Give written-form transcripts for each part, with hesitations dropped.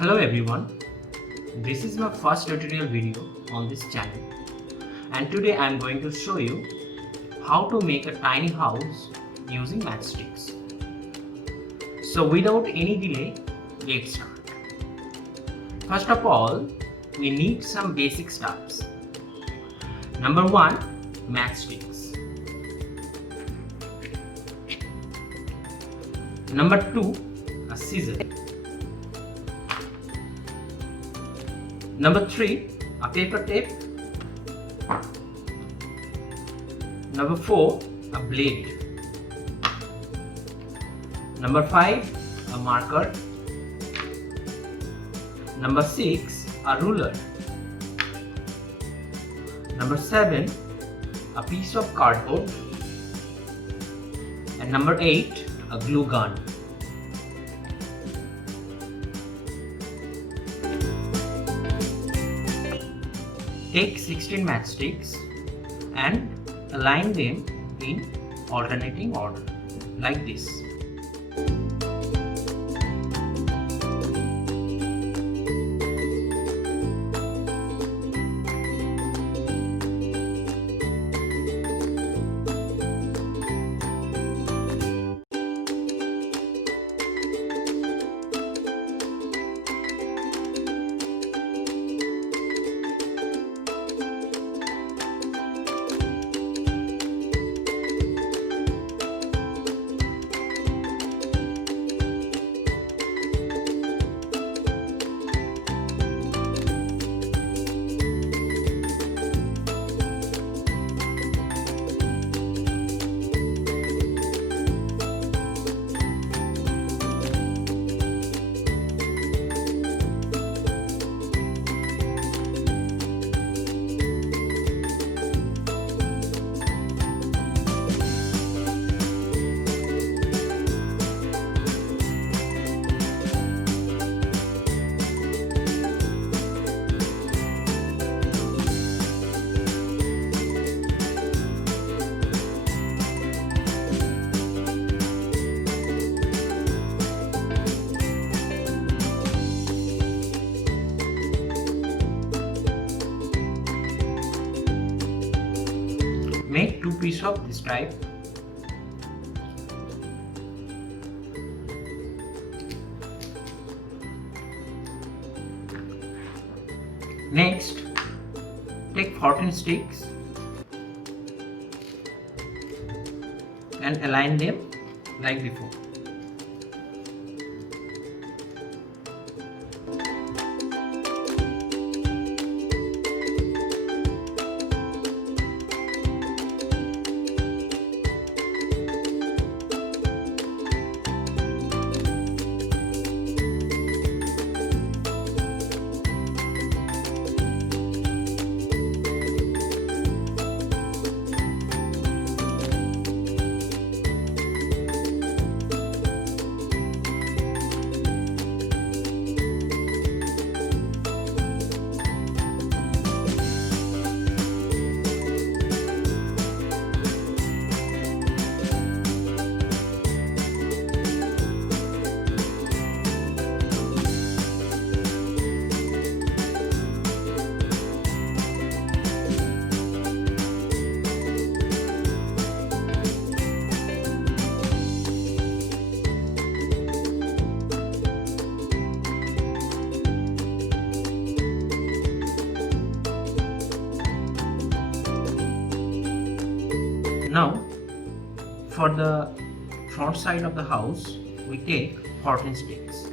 Hello everyone, this is my first tutorial video on this channel and today I am going to show you how to make a tiny house using matchsticks. So without any delay, let's start. First of all, we need some basic stuffs. Number 1, matchsticks. Number 2, a scissor. Number 3, a paper tape. Number 4, a blade. Number 5, a marker. Number 6, a ruler. Number 7, a piece of cardboard. And number 8, a glue gun. Take 16 matchsticks and align them in alternating order like this. Make 2 pieces of this type. Next, take 14 sticks and align them like before. Now, for the front side of the house, we take 14 sticks.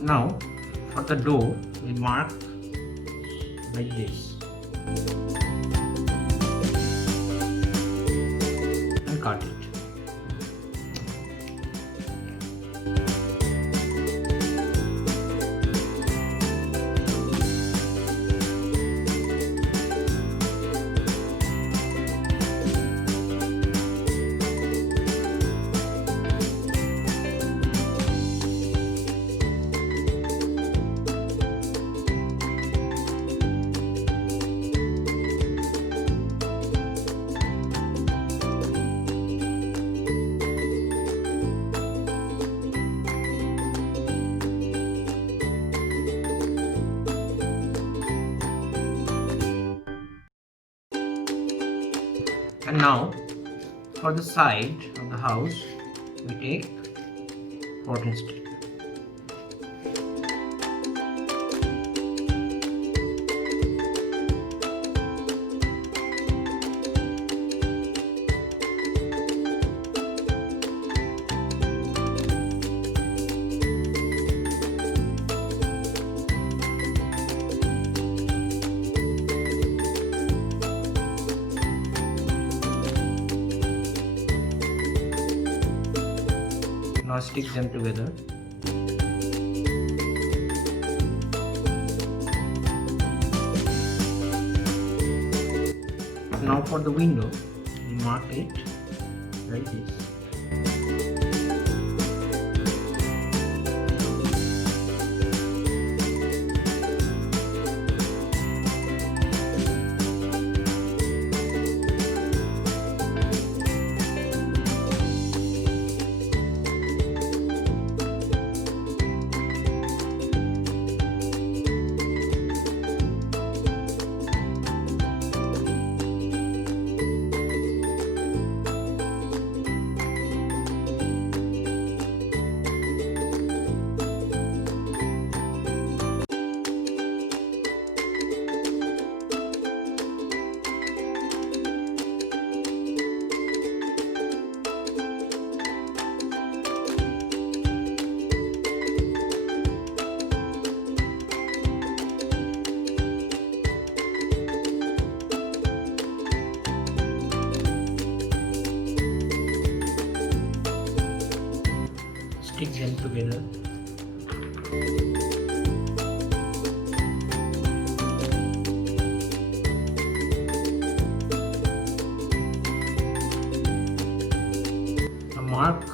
Now for the door we mark like this. And now for the side of the house we take 14 stick. Now stick them together. Now for the window, we mark it like this. Stick them together. Now mark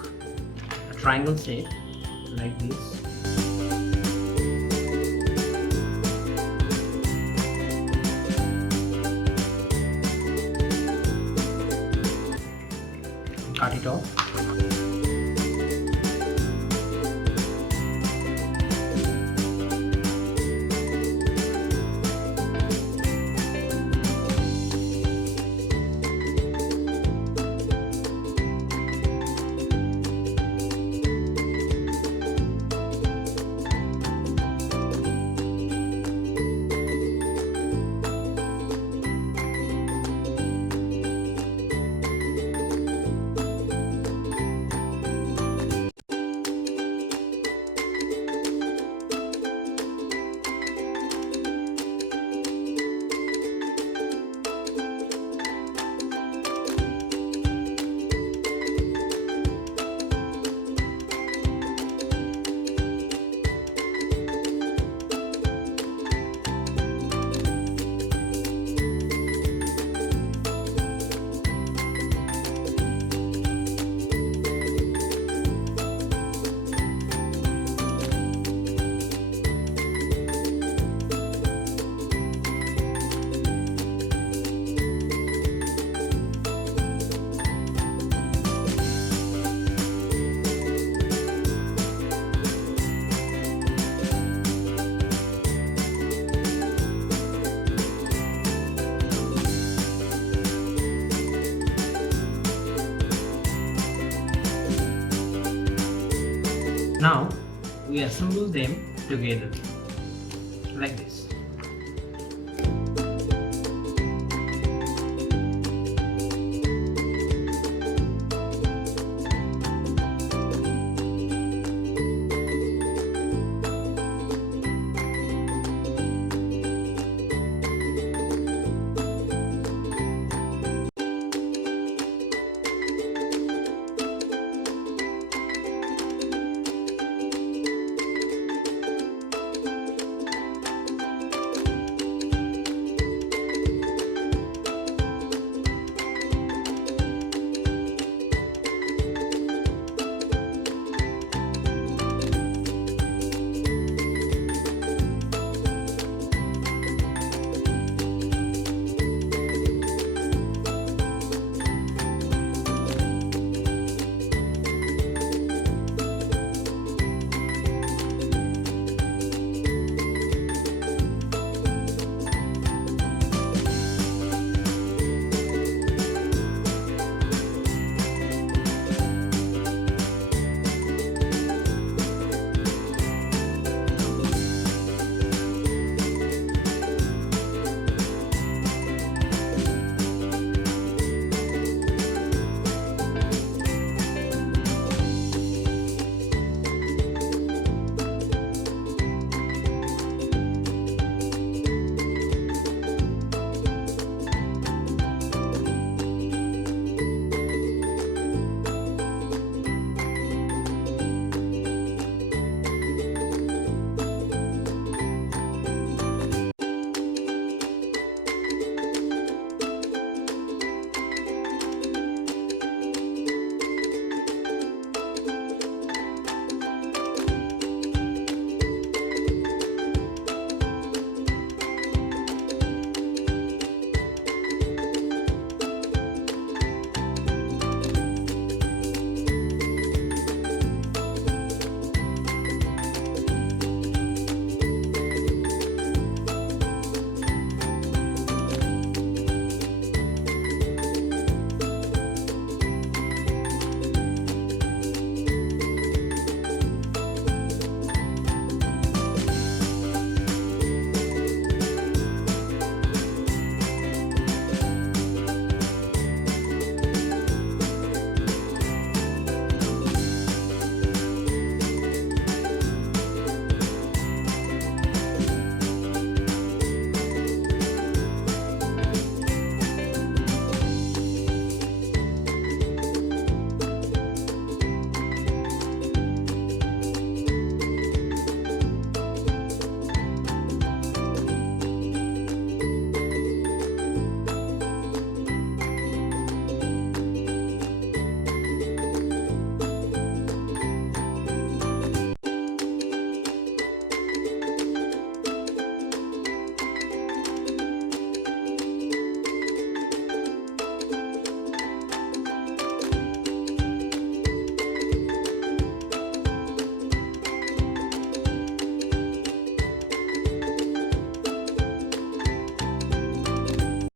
a triangle shape like this. Cut it off. Now we assemble them together.